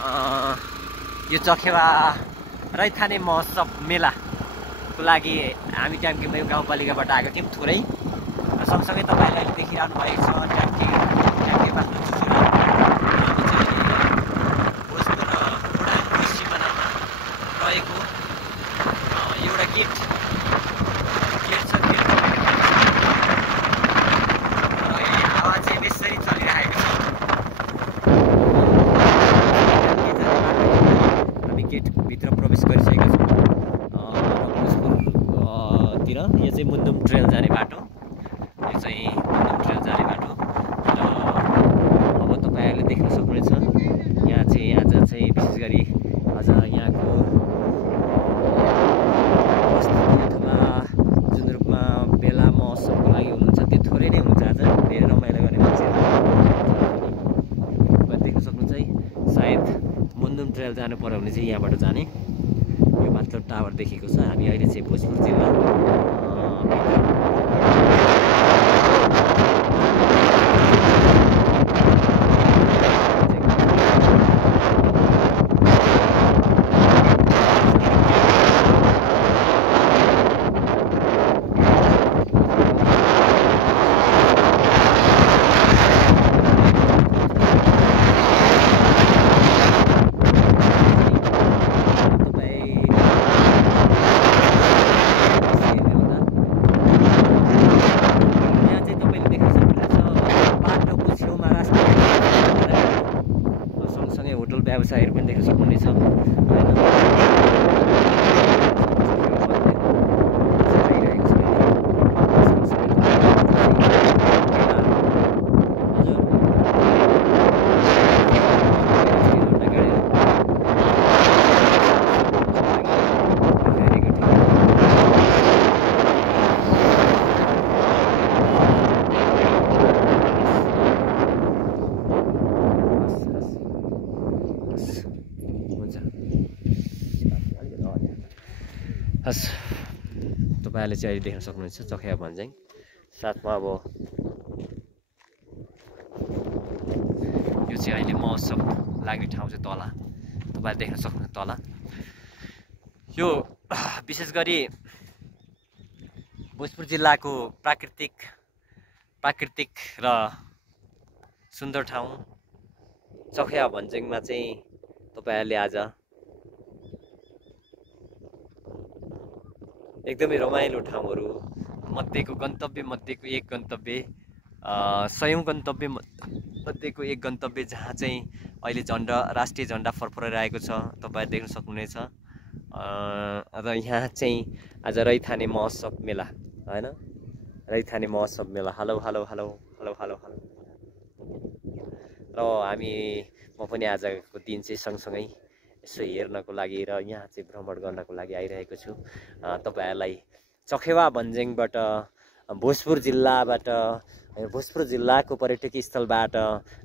यो चखेवा रैथाने महोत्सव मेलाको लागि हामी ट्याम्के गाउँपालिकाबाट आएको थियौँ थोरै। सँगसँगै तपाईँले अहिले देखिरहनु भएको छ ट्याम्केबाट भोजपुर र खोटाङको सिमानामा रहेको एउटा गेट छ। हावा चाहिँ बेसरी चलिरहेको छ। हामी गेटभित्र प्रवेश गरिसकेका छौँ। भोजपुरतिर यो चाहिँ मुन्दुम ट्रेल जाने बाटो, यो चाहिँ मुन्दुम ट्रेल जाने बाटो। र अब तपाईँहरूले देख्न सक्नुहुनेछ यहाँ चाहिँ आज चाहिँ विशेष गरी आज यहाँको प्रस्तुति अथवा जुन रूपमा बेला महोत्सवको लागि हुनुहुन्छ त्यो थोरै नै हुन्छ। आज धेरै रमाइलो गर्ने मान्छेहरू देख्न सक्नुहुन्छ है। सायद मुन्दुम ट्रेल जानु पर्यो भने चाहिँ यहाँबाट जाने। यो मात्र टावर देखेको छ। हामी अहिले चाहिँ भोजपुर जिल्ला व्यवसायहरू पनि देख्न सक्नुहुनेछ हैन। हस्, तपाईँहरूले चाहिँ अहिले देख्न सक्नुहुन्छ चखेवा भन्ज्याङ। साथमा अब यो चाहिँ अहिले महोत्सव लाग्ने ठाउँ चाहिँ तल तपाईँहरूले देख्न सक्नुहुन्छ। तल यो विशेष गरी भोजपुर जिल्लाको प्राकृतिक र सुन्दर ठाउँ चखेवा भन्ज्याङमा चाहिँ तपाईँहरूले आज एकदमै रमाइलो ठाउँहरू मध्येको गन्तव्य मध्येको एक गन्तव्य, सयौं गन्तव्य मध्येको एक गन्तव्य जहाँ चाहिँ अहिले राष्ट्रिय झन्डा फरफराइरहेको छ तपाईँ देख्न सक्नुहुनेछ। र यहाँ चाहिँ आज रैथाने महोत्सव मेला हैन, रैथाने महोत्सव मेला। Hello hello hello hello hello hello. र म पनि आजको दिन चाहिँ सँगसँगै यसो हेर्नको लागि र यहाँ चाहिँ भ्रमण गर्नको लागि आइरहेको छु। तपाईहरुलाई चखेवा भन्ज्याङबाट भोजपुर जिल्लाको पर्यटकीय स्थलबाट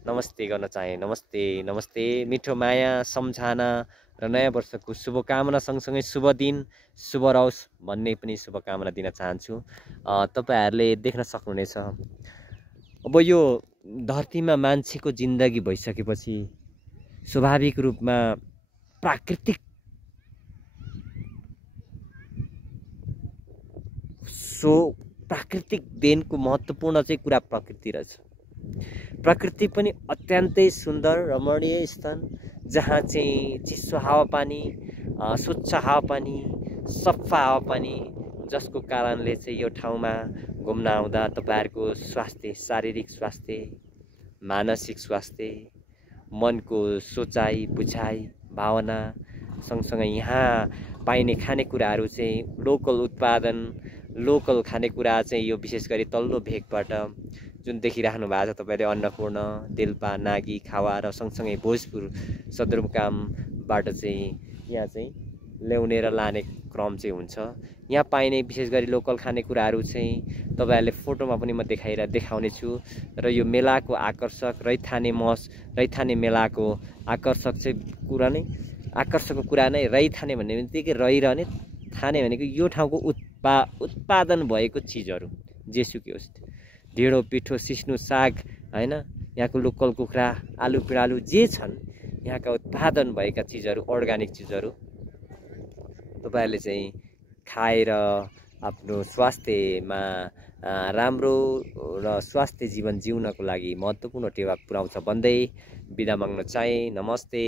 नमस्ते गर्न चाहे। नमस्ते नमस्ते, मिठो माया सम्झना र नयाँ वर्षको शुभकामना सँगसँगै शुभ दिन शुभ रहोस् भन्ने पनि शुभकामना दिन चाहन्छु। तपाईहरुले देख्न सक्नुहुनेछ अब यो धरतीमा मान्छेको जिन्दगी भइसकेपछि स्वाभाविक रूपमा प्राकृतिक देनको महत्त्वपूर्ण चाहिँ कुरा प्रकृति रहेछ। प्रकृति पनि अत्यन्तै सुन्दर रमणीय स्थान जहाँ चाहिँ चिसो हावापानी, स्वच्छ हावापानी, सफा हावापानी, जसको कारणले चाहिँ यो ठाउँमा घुम्न आउँदा तपाईहरुको स्वास्थ्य, शारीरिक स्वास्थ्य, मानसिक स्वास्थ्य, मनको सोचाइ बुझाइ भावना सँगसँगै यहाँ पाइने खानेकुराहरू चाहिँ लोकल उत्पादन, लोकल खानेकुरा चाहिँ यो विशेष गरी तल्लो भेगबाट जुन देखिराख्नु भएको छ तपाईले अन्नपूर्ण, तेल्पा, नागी, खावा र सँगसँगै भोजपुर सदरमुकामबाट चाहिँ यहाँ चाहिँ ल्याउने र लाने क्रम चाहिँ हुन्छ। यहाँ पाइने विशेष गरी लोकल खानेकुराहरू चाहिँ तपाईहरुले फोटोमा पनि म देखाउने छु। र यो मेलाको आकर्षक रैथाने मेलाको आकर्षकको कुरा नै रैथाने भन्ने बित्तिकै रहिरहने, थाने भनेको यो ठाउँको उत्पादन भएको चिजहरू जेसुकै होस्, ढिँडो पिठो सिस्नु साग हैन, यहाँको लोकल कुखुरा आलु पिँडालु जे छन् यहाँका उत्पादन भएका चिजहरू, अर्ग्यानिक चिजहरू तपाईँहरूले चाहिँ खाएर आफ्नो स्वास्थ्यमा राम्रो र स्वास्थ्य जीवन जिउनको लागि महत्त्वपूर्ण टेवा पुर्याउँछ भन्दै बिदा माग्न चाहे। नमस्ते,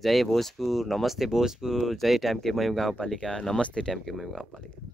जय भोजपुर, नमस्ते भोजपुर, जय ट्याम्के मयौं गाउँपालिका, नमस्ते ट्याम्के मयौं गाउँपालिका।